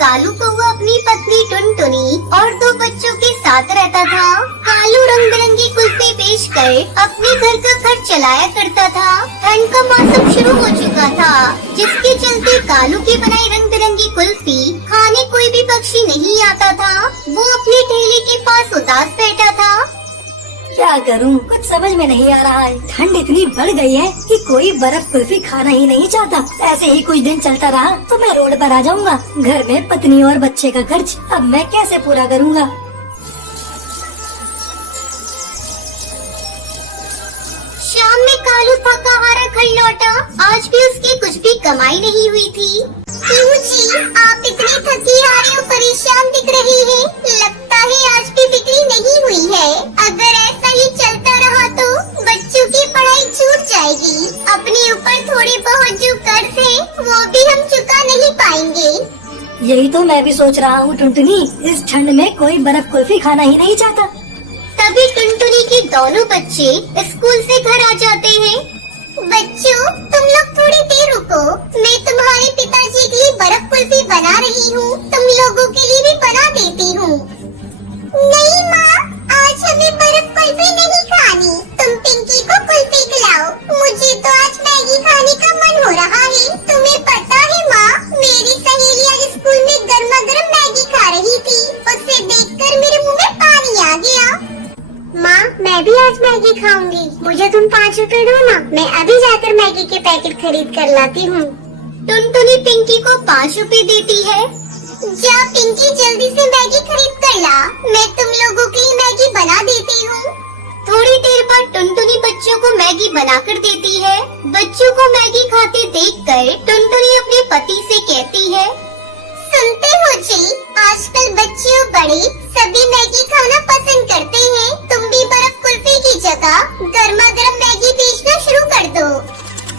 कालू कौवा अपनी पत्नी टुनटुनी और 2 बच्चों के साथ रहता था। कालू रंग बिरंगी कुल्फी बेचकर अपने घर का खर्च चलाया करता था। ठंड का मौसम शुरू हो चुका था, जिसके चलते कालू की बनाई रंग बिरंगी कुल्फी खाने कोई भी पक्षी नहीं आता था। वो अपने ठेले के पास उदास बैठा था। क्या करूं, कुछ समझ में नहीं आ रहा है। ठंड इतनी बढ़ गई है कि कोई बर्फ कुल्फी खाना ही नहीं चाहता। ऐसे ही कुछ दिन चलता रहा तो मैं रोड पर आ जाऊंगा। घर में पत्नी और बच्चे का खर्च अब मैं कैसे पूरा करूंगा। शाम में कालू थका हारा घर लौटा। आज भी उसकी कुछ भी कमाई नहीं हुई थी। क्यों जी, आप इतनी थकी हारी और परेशान दिख रही हैं। लगता है आज भी बिक्री नहीं हुई है। अगर ऐसा ही चलता रहा तो बच्चों की पढ़ाई छूट जाएगी। अपने ऊपर थोड़े बहुत जो कर्ज है वो भी हम चुका नहीं पाएंगे। यही तो मैं भी सोच रहा हूँ टुनटुनी, इस ठंड में कोई बर्फ कुल्फी खाना ही नहीं चाहता। तभी टुनटुनी के दोनों बच्चे स्कूल से घर आ जाते हैं। बच्चों, तुम लोग थोड़ी देर रुको, मैं तुम्हारे पिताजी के लिए बर्फ कुल्फी बना रही हूँ। तुम लोगों के लिए भी बना देती हूँ। नहीं माँ, आज हमें बर्फ कुल्फी नहीं खानी। तुम पिंकी को कुल्फी खिलाओ। मुझे तो आज मैगी खाने का मन हो रहा है। तुम्हें पता है माँ, मेरी सहेली आज स्कूल में गर्मा गर्म मैगी खा रही थी। उसे देखकर मेरे मुँह में पानी आ गया। माँ, मैं भी आज मैगी खाऊंगी। मुझे तुम 5 रुपए दो ना, मैं अभी जाकर मैगी के पैकेट खरीद कर लाती हूँ। टुनटुनी पिंकी को 5 रुपए देती है। जा पिंकी, जल्दी से मैगी खरीद कर ला। मैं तुम लोगों के लिए मैगी बना देती हूँ। थोड़ी देर बाद टुनटुनी बच्चों को मैगी बनाकर देती है। बच्चों को मैगी खाते देखकर टुनटुनी अपने पति से कहती है, सुनते हो जी, आजकल बच्चे और बड़े सभी मैगी खाना पसंद करते हैं। तुम भी बर्फ कुल्फी की जगह गर्मा गर्म मैगी बेचना शुरू कर दो।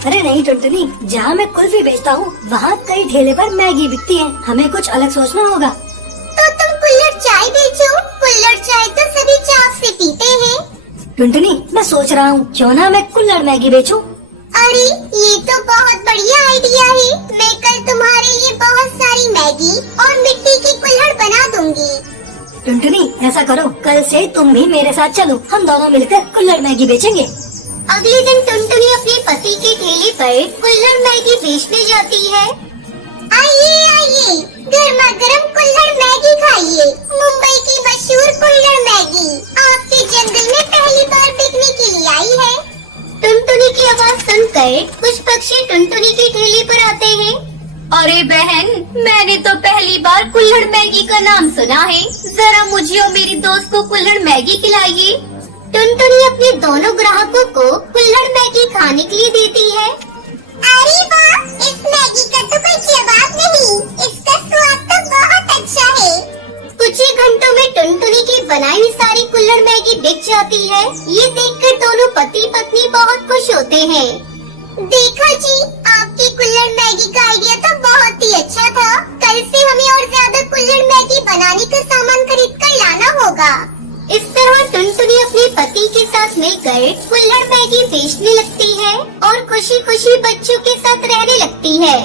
अरे नहीं टुनटुनी, जहाँ मैं कुल्फी बेचता हूँ वहाँ कई ठेले पर मैगी बिकती है। हमें कुछ अलग सोचना होगा। तो तुम कुल्हड़ चाय बेचो। कुल्हड़ चाय तो सभी चाव से पीते हैं। टुनटुनी, मैं सोच रहा हूँ क्यों ना मैं कुल्हड़ मैगी बेचूं। अरे ये तो बहुत बढ़िया आइडिया है। मैं कल तुम्हारे लिए बहुत सारी मैगी और मिट्टी की कुल्हड़ बना दूंगी। टुनटुनी, ऐसा करो, कल से तुम भी मेरे साथ चलो। हम दोनों मिलकर कुल्हड़ मैगी बेचेंगे। अगले दिन टुनटुनी अपने पति के ठेले पर कुल्हड़ मैगी बेचने जाती है। आइए आइए, गर्मा गर्म कुल्हड़ मैगी खाइए। मुंबई की मशहूर कुल्हड़ मैगी आपके जंगल में पहली बार बिकने के लिए आई है। टुनटुनी की आवाज सुनकर कुछ पक्षी टुनटुनी के ठेले पर आते हैं। अरे बहन, मैंने तो पहली बार कुल्हड़ मैगी का नाम सुना है। जरा मुझे और मेरी दोस्त को कुल्हड़ मैगी खिलाइए। टुनटुनी अपने दोनों ग्राहकों को कुल्हड़ मैगी खाने के लिए देती है। अरे वाह, इस मैगी का तो कोई जवाब नहीं। इसका स्वाद तो बहुत अच्छा है। कुछ ही घंटों में टुनटुनी की बनाई हुई सारी कुल्हड़ मैगी बिक जाती है। ये देखकर दोनों पति पत्नी बहुत खुश होते हैं। देखा जी, आपकी कुल्हड़ मैगी का आइडिया तो बहुत ही अच्छा था। कल से हमें और ज्यादा कुल्हड़ मैगी बनाने का सामान खरीद कर लाना होगा। इस तरह टुनटुनी अपने पति के साथ मिलकर कुल्हड़ मैगी बेचने लगती है और खुशी खुशी बच्चों के साथ रहने लगती है।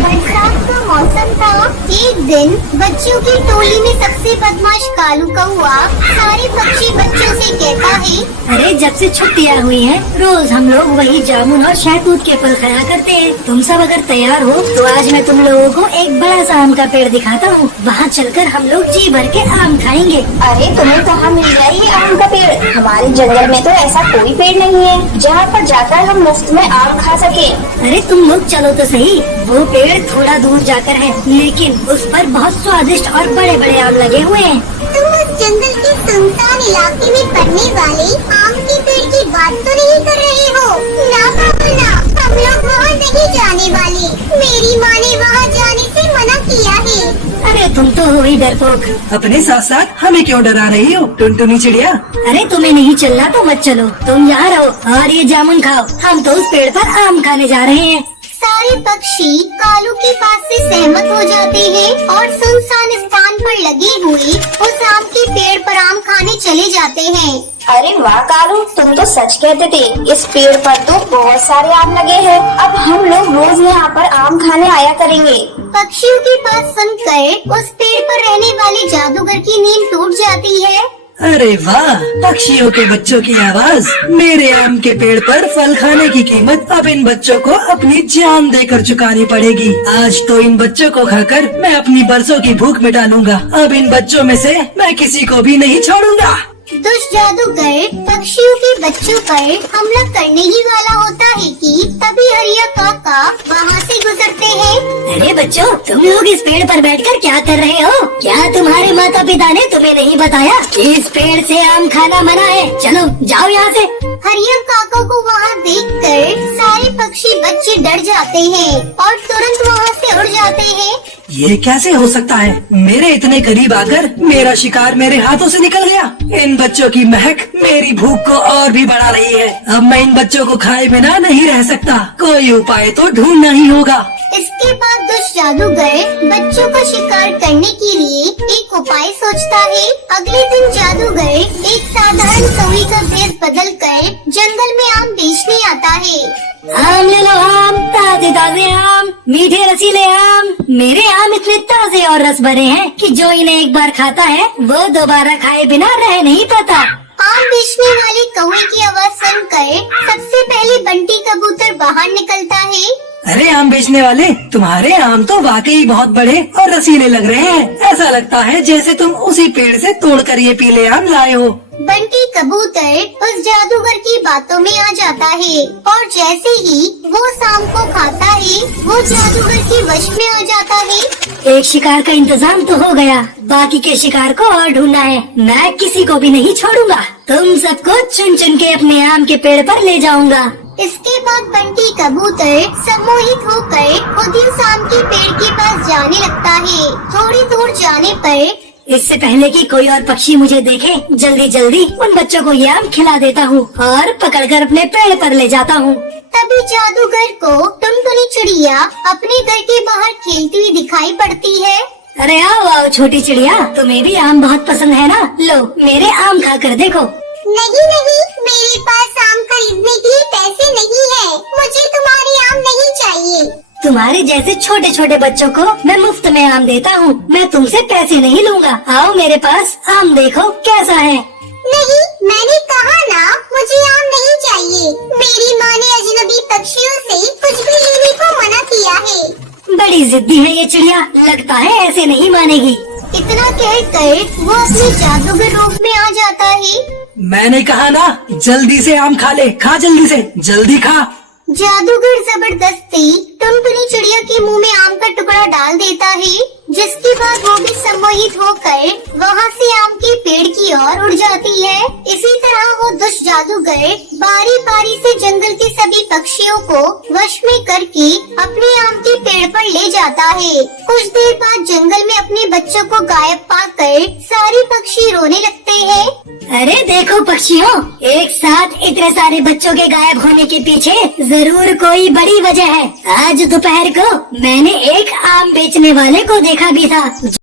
बरसात का मौसम था। एक दिन बच्चों की टोली में सबसे बदमाश कालू कौवा सारे पक्षी बच्चों से कहता है, अरे जब से छुट्टियाँ हुई हैं, रोज हम लोग वही जामुन और शहतूत के फल खाया करते हैं। तुम सब अगर तैयार हो तो आज मैं तुम लोगों को एक बड़ा सा आम का पेड़ दिखाता हूँ। वहाँ चलकर हम लोग जी भर के आम खाएंगे। अरे तुम्हें कहाँ मिल गया ये आम का पेड़? हमारे जंगल में तो ऐसा कोई पेड़ नहीं है जहाँ पर जाकर हम मुफ्त में आम खा सके। अरे तुम लोग चलो तो सही। वो पेड़ थोड़ा दूर जाकर है, लेकिन उस पर बहुत स्वादिष्ट और बड़े बड़े आम लगे हुए हैं। तुम उस जंगल के सुनसान इलाके में पड़ने वाले आम के पेड़ की बात तो नहीं कर रहे हो? ना बाबू ना, हम लोग वहाँ नहीं जाने वाले। मेरी माँ ने वहाँ जाने से मना किया है। अरे तुम तो हो ही डरपोक। अपने साथ साथ हमें क्यों डरा रही हो टुनटुनी चिड़िया? अरे तुम्हें नहीं चलना तो मत चलो, तुम यहाँ रहो और ये जामुन खाओ। हम तो उस पेड़ पर आम खाने जा रहे हैं। सारे पक्षी कालू की बात से सहमत हो जाते हैं और सुनसान स्थान पर लगी हुई उस आम के पेड़ पर आम खाने चले जाते हैं। अरे वाह कालू, तुम तो सच कहते थे। इस पेड़ पर तो बहुत सारे आम लगे हैं। अब हम लोग रोज यहाँ पर आम खाने आया करेंगे। पक्षियों की बात सुनकर उस पेड़ पर रहने वाले जादूगर की नींद टूट जाती है। अरे वाह, पक्षियों के बच्चों की आवाज। मेरे आम के पेड़ पर फल खाने की कीमत अब इन बच्चों को अपनी जान देकर चुकानी पड़ेगी। आज तो इन बच्चों को खाकर मैं अपनी बरसों की भूख मिटा लूंगा। अब इन बच्चों में से मैं किसी को भी नहीं छोड़ूंगा। दुष्ट जादूगर पक्षियों के बच्चों पर हमला करने ही वाला होता है कि तभी हरिया काका वहाँ से गुजरते हैं। अरे बच्चों, तुम लोग इस पेड़ पर बैठकर क्या कर रहे हो? क्या तुम्हारे माता पिता ने तुम्हें नहीं बताया कि इस पेड़ से आम खाना मना है? चलो जाओ यहाँ से। हरिया काका को वहाँ देखकर सारे पक्षी बच्चे डर जाते हैं और तुरंत वहाँ से उड़ जाते हैं। ये कैसे हो सकता है? मेरे इतने करीब आकर मेरा शिकार मेरे हाथों से निकल गया। इन बच्चों की महक मेरी भूख को और भी बढ़ा रही है। अब मैं इन बच्चों को खाए बिना नहीं रह सकता। कोई उपाय तो ढूंढना ही होगा। इसके बाद दुष्ट जादूगर बच्चों का शिकार करने के लिए एक उपाय सोचता है। अगले दिन जादूगर एक साधारण कौवे का भेष बदल कर जंगल में आम बेचने आता है। आम ले लो आम, ताजे ताजे आम, मीठे रसीले आम। मेरे आम इतने ताजे और रस भरे हैं कि जो इन्हें एक बार खाता है वो दोबारा खाए बिना रह नहीं पाता। आम बेचने वाले कौवे की आवाज सुनकर सबसे पहले बंटी कबूतर बाहर निकलता है। अरे आम बेचने वाले, तुम्हारे आम तो वाकई बहुत बड़े और रसीले लग रहे हैं। ऐसा लगता है जैसे तुम उसी पेड़ से तोड़कर ये पीले आम लाए हो। बंटी कबूतर उस जादूगर की बातों में आ जाता है और जैसे ही वो शाम को खाता है वो जादूगर के वश में आ जाता है। एक शिकार का इंतजाम तो हो गया, बाकी के शिकार को और ढूंढना है। मैं किसी को भी नहीं छोड़ूंगा। तुम सबको चुन चुन के अपने आम के पेड़ पर ले जाऊंगा। इसके बाद बंटी कबूतर सम्मोहित होकर खुद ही शाम के पेड़ के पास जाने लगता है। थोड़ी दूर जाने पर इससे पहले कि कोई और पक्षी मुझे देखे, जल्दी जल्दी उन बच्चों को ये आम खिला देता हूँ और पकड़कर अपने पेड़ पर ले जाता हूँ। तभी जादूगर को टुनटुनी चिड़िया अपने घर के बाहर खेलती हुई दिखाई पड़ती है। अरे आओ आओ छोटी चिड़िया, तुम्हें भी आम बहुत पसंद है ना? लो मेरे आम खाकर देखो। नहीं नहीं, मेरे पास आम खरीदने के लिए पैसे नहीं है। मुझे तुम्हारे आम नहीं चाहिए। तुम्हारे जैसे छोटे छोटे बच्चों को मैं मुफ्त में आम देता हूँ। मैं तुमसे पैसे नहीं लूंगा। आओ मेरे पास, आम देखो कैसा है। नहीं, मैंने कहा ना मुझे आम नहीं चाहिए। मेरी माँ ने अजनबी पक्षियों से कुछ भी लेने को मना किया है। बड़ी जिद्दी है ये चिड़िया, लगता है ऐसे नहीं मानेगी। इतना कहकर वो अपने जादूगर रूप में आ जाता है। मैंने कहा ना, जल्दी से आम खा ले। खा जल्दी से, जल्दी खा। जादूगर जबरदस्ती टुनटुनी चिड़िया के मुंह में आम का टुकड़ा डाल देता है, जिसके बाद वो भी सम्मोहित होकर वहाँ से आम के पेड़ की ओर उड़ जाती है। इसी तरह वो दुष्ट जादूगर बारी बारी से जंगल के सभी पक्षियों को वश में करके अपने आम के पेड़ पर ले जाता है। कुछ देर बाद जंगल में अपने बच्चों को गायब पाकर सारे पक्षी रोने लगते हैं। अरे देखो पक्षियों, एक साथ इतने सारे बच्चों के गायब होने के पीछे जरूर कोई बड़ी वजह है। आज दोपहर को मैंने एक आम बेचने वाले को देखा भी था।